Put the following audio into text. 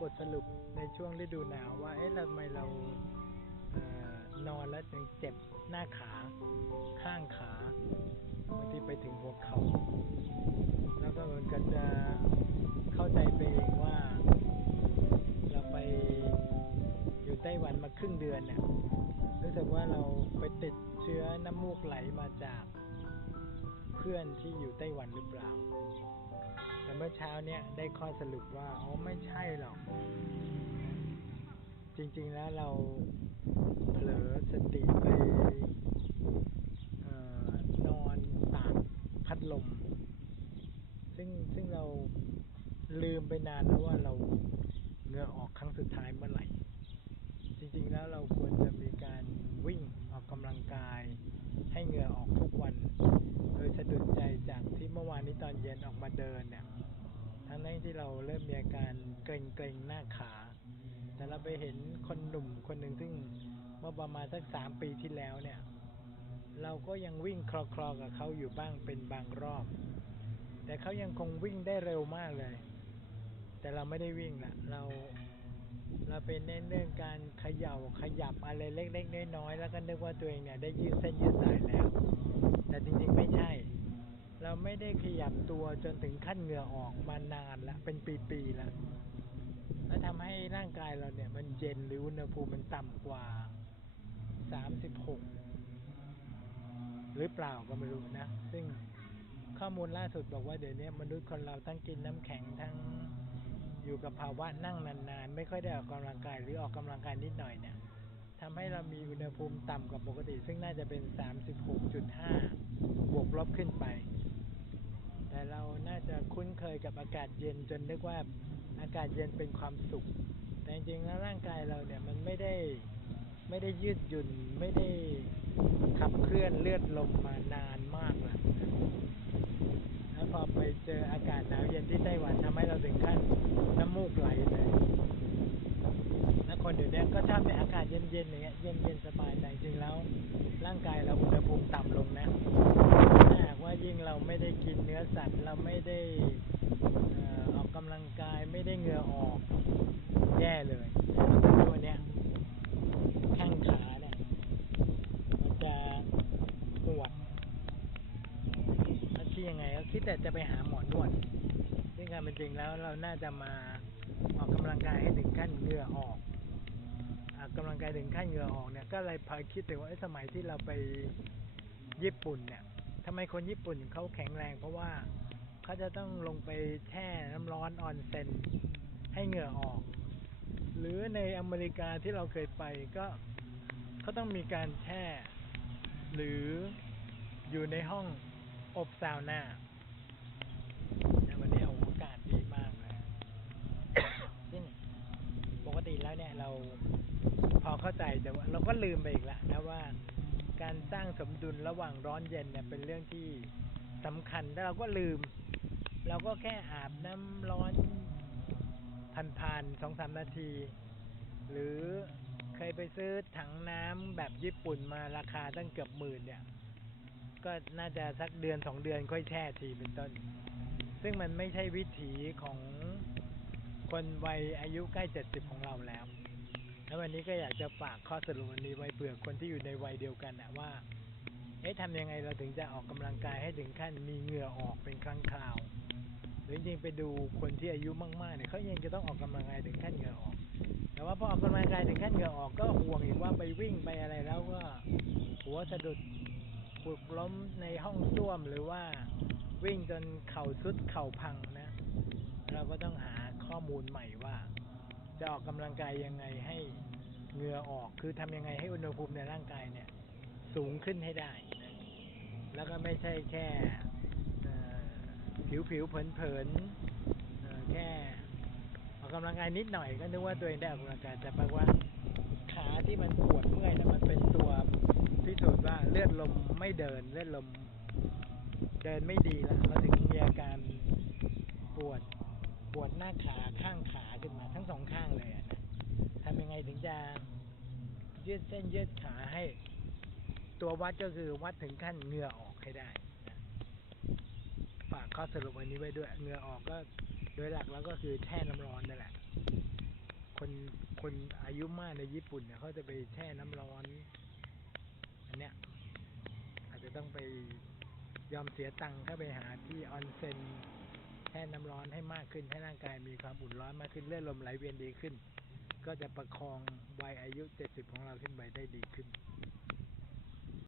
บทสรุปในช่วงฤดูหนาวว่าเอ๊ะทำไมเราเออนอนแล้วยังเจ็บหน้าขา ข้างขาบางทีไปถึงหัวเขา่าแล้วก็มันก็จะเข้าใจไปเองว่า เราไปอยู่ไต้หวันมาครึ่งเดือนเนี่ยรู้สึกว่าเราไปติดเชื้อน้ำมูกไหลมาจากเพื่อนที่อยู่ไต้หวันหรือเปล่า แต่เมื่อเช้าเนี่ยได้ข้อสรุปว่าอ๋อไม่ใช่หรอก จริง ๆ แล้วเราเผลอสติไปอนอนตากพัดลม ซึ่งซึ่งเราลืมไปนานแล้วว่าเราเหงื่อออกครั้งสุดท้ายเมื่อไหร่ จริงๆแล้วเราควรจะมีการวิ่งออกกำลังกาย ให้เหงื่อออกทุกวัน โดยสะดุดใจจากที่เมื่อวานนี้ตอนเย็นออกมาเดินเนี่ย ทั้งนั้นที่เราเริ่มมีอาการเกร็งๆหน้าขา แต่เราไปเห็นคนหนุ่มคนหนึ่งซึ่งเมื่อประมาณสักสามปีที่แล้วเนี่ย เราก็ยังวิ่งคลอๆกับเขาอยู่บ้างเป็นบางรอบ แต่เขายังคงวิ่งได้เร็วมากเลย แต่เราไม่ได้วิ่งละเรา เราเป็นเน้นเรื่องการเขย่าขยับอะไรเล็กๆน้อยๆแล้วก็นึกว่าตัวเองเนี่ยได้ยืดเส้นยืดสายแล้ว แต่จริงๆไม่ใช่ เราไม่ได้ขยับตัวจนถึงขั้นเหงื่อออกมานานละเป็นปีๆแล้วแล้วทำให้ร่างกายเราเนี่ย มันเย็นหรืออุณหภูมิมันต่ำกว่า 36 หรือเปล่าก็ไม่รู้นะ ซึ่งข้อมูลล่าสุดบอกว่าเดี๋ยวนี้มนุษย์คนเราทั้งกินน้ำแข็งทั้ง อยู่กับภาวะนั่งนานๆ ไม่ค่อยได้ออกกำลังกายหรือออกกำลังกายนิดหน่อยเนี่ยทำให้เรามีอุณหภูมิต่ำกว่าปกติ ซึ่งน่าจะเป็น 36.5 บวกลบขึ้นไป แต่เราน่าจะคุ้นเคยกับอากาศเย็นจนนึกว่าอากาศเย็นเป็นความสุข แต่จริงๆแล้วร่างกายเราเนี่ยมันไม่ได้ไม่ได้ยืดหยุ่นไม่ได้ขับเคลื่อนเลือดลมมานานมากแล้วแล้วพอไปเจออากาศหนาวเย็นที่ไต้หวันทำให้เราถึงขั้นน้ำมูกไหลเลยแล้วคนเดี๋ยวนี้ ก็ชอบในอากาศเย็นๆอย่างเงี้ยเย็นๆสบายแต่จริงๆแล้ว ร่างกายเราอุณหภูมิต่ำลงนะถ้าหากว่ายิ่งเราไม่ได้กินเนื้อสัตว์เราไม่ได้ออออกกำลังกายไม่ได้เหงื่อออกแย่เลยตัวเนี้ยข้างขาเนี่ยมันจะปวดแล้วคิดยังไงก็คิดแต่จะไปหาหมอนวดซึ่งการเป็นจริงแล้วเราน่าจะมาออกกำลังกายให้ถึงขั้นเหงื่อออก กกำลังกายถึงขั้นเหงื่อออกเนี่ยก็เลยพาคิดถึงว่าสมัยที่เราไปญี่ปุ่นเนี่ยทำไมคนญี่ปุ่นเขาแข็งแรง เพราะว่าเขาจะต้องลงไปแช่น้ำร้อนออนเซนให้เหงื่อออก หรือในอเมริกาที่เราเคยไปก็เขาต้องมีการแช่ หรืออยู่ในห้องอบซาวน่าแต่วันนี้อากาศดีมากเลยซึ่งปกติแล้วเนี่ยเรา พอเข้าใจแต่ว่าเราก็ลืมไปอีกแล้วนะว่าการสร้างสมดุลระหว่างร้อนเย็นเนี่ยเป็นเรื่องที่สำคัญแต่เราก็ลืม เราก็แค่อาบน้ำร้อนผ่านๆสองสามนาที หรือเคยไปซื้อถังน้ำแบบญี่ปุ่นมาราคาตั้งเกือบหมื่นเนี่ย ก็น่าจะสักเดือนสองเดือนค่อยแช่ทีเป็นต้น ซึ่งมันไม่ใช่วิถีของคนวัยอายุใกล้เจ็ดสิบของเราแล้ว แล้ววันนี้ก็อยากจะฝากข้อสรุปวันนี้ไว้เผื่อคนที่อยู่ในวัยเดียวกันนะว่า เอ๊ะทำยังไงเราถึงจะออกกำลังกายให้ถึงขั้นมีเหงื่อออกเป็นครั้งคราวหรือจริงไปดูคนที่อายุมากๆเนี่ยเขายังจะต้องออกกำลังกายถึงขั้นเหงื่อออก แต่ว่าพอออกกำลังกายถึงขั้นเหงื่อออกก็ห่วงอีกว่าไปวิ่งไปอะไรแล้วก็หัวสะดุดฝึกล้มในห้องส้วมหรือว่าวิ่งจนเข่าสุดเข่าพังนะ เราก็ต้องหาข้อมูลใหม่ว่า จะออกกำลังกายยังไงให้เหงื่อออก คือทำยังไงให้อุณหภูมิในร่างกายเนี่ย สูงขึ้นให้ได้นะแล้วก็ไม่ใช่แค่ผิวผิวเผินเผินๆแค่ออกกำลังกายนิดหน่อยก็นึกว่าตัวเองได้ออกกำลังกายแต่ปรากฏว่าขาที่มันปวดเมื่อยนี่ยมันเป็นตัวพิสูจน์ว่าเลือดลมไม่เดินเลือดลมเดินไม่ดีแล้วเราถึงมีอาการปวด ปวดหน้าขาข้างขาขึ้นมา ทั้งสองข้างเลยอะนะทำยังไงถึงจะยืดเส้นยืดขาให้ ตัววัดก็คือวัดถึงขั้นเหงื่อออกให้ได้ฝากข้อสรุปวันนี้ไว้ด้วยเหงื่อออกก็โดยหลักแล้วก็คือแช่น้ำร้อนนั่นแหละ คนคนอายุมากในญี่ปุ่นเนี่ยเขาจะไปแช่น้ำร้อน อันเนี้ย อาจจะต้องไปยอมเสียตังค์เข้าไปหาที่ออนเซ็น แช่น้ำร้อนให้มากขึ้นให้ร่างกายมีความอุ่นร้อนมากขึ้นเลือดลมไหลเวียนดีขึ้น ก็จะประคองวัยอายุเจ็ดสิบของเราขึ้นไปได้ดีขึ้น